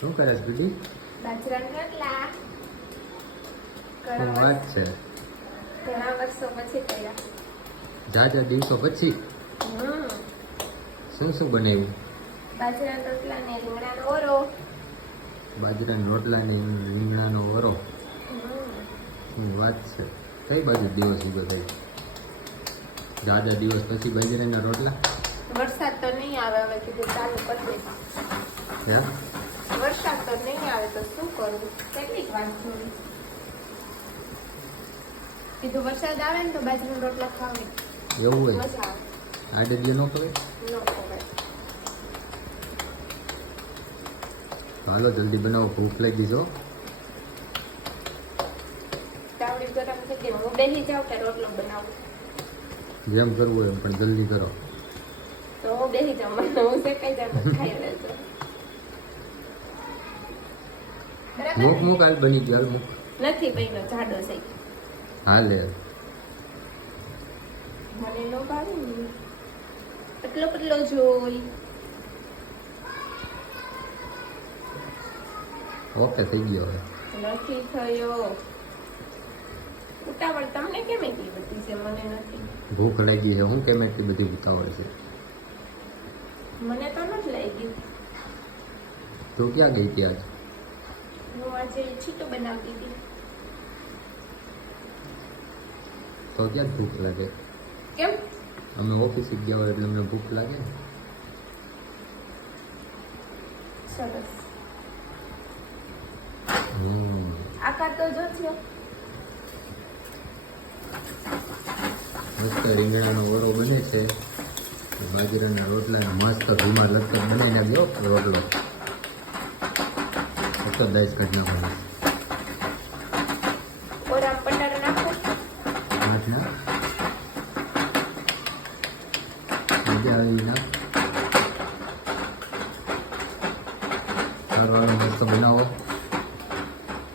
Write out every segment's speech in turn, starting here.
શું કરે છે દીદી? બાજરાના રોટલા. શું વાત છે? ઘણા વર્ષો પછી કર્યા. જાજા દિવસો પછી શું શું બનાવ્યું? બાજરાના રોટલા ને રીંગણાનો ઓરો. બાજરાના રોટલા ને રીંગણાનો ઓરો. શું વાત છે? કઈ બાજુ દિવસ ઉભો થાય? જાજા દિવસ પછી બાજરાના રોટલા? વરસાદ તો નહીં આવે, હવે કીધું ચાલુ કરી દે. વરસાદ તો નહીં આવે તો શું કરવું? કેટલીક વાત જોડી. કીધું વરસાદ આવે ને તો બાજરાના રોટલા ખાવી એવું હોય? મજા આવે. આડે દી ન કરે? ન ખવાય. હાલો જલ્દી બનાવો, ભૂખ લાગી જો. તાવડી ગરમ થઈ ગઈ. હું બેસી જાઉં કે રોટલો બનાવું? જેમ કરવું હોય એમ, પણ જલ્દી કરો. તો હું બેસી જાઉં, મને હું શેકાઈ જાઉં તો ખાઈ લેજો. બરાબર મૂક ને? મૂક હાલ બની ગયું, હાલ મૂક. નથી બહેનો જાડો છે. હાલે મને નો ભાવે ને. પતલો પતલો જોઈ. ઓકે થઈ ગયો હવે. નથી થયો. ઉતાવળ તમને કેમ એટલી બધી છે? મને નથી. ભૂખ લાગી છે, હું કેમ એટલી બધી ઉતાવળ છે? મને તો નથી લાગી. તું ક્યાં ગઈ હતી આજ? હું આજે છીટું બનાવતી હતી. તો ક્યાં ભૂખ લાગે? કેમ? અમે ઓફિસે ગયા હોય એટલે અમને ભૂખ લાગે ને. સરસ. હમ આકાર તો જો છો. મસ્ત રીંગણાનો ઓરો બને છે, બાજરાના રોટલા મસ્ત ઘીમાં લગભગ બનાવીને આવ્યો રોટલો. ફક્ત 10 ઘટના ઓરા બટાટા નાખો. ના મજા આવી ના. સારું મસ્ત બનાવો.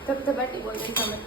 ધબધબાટી બોલી તમે.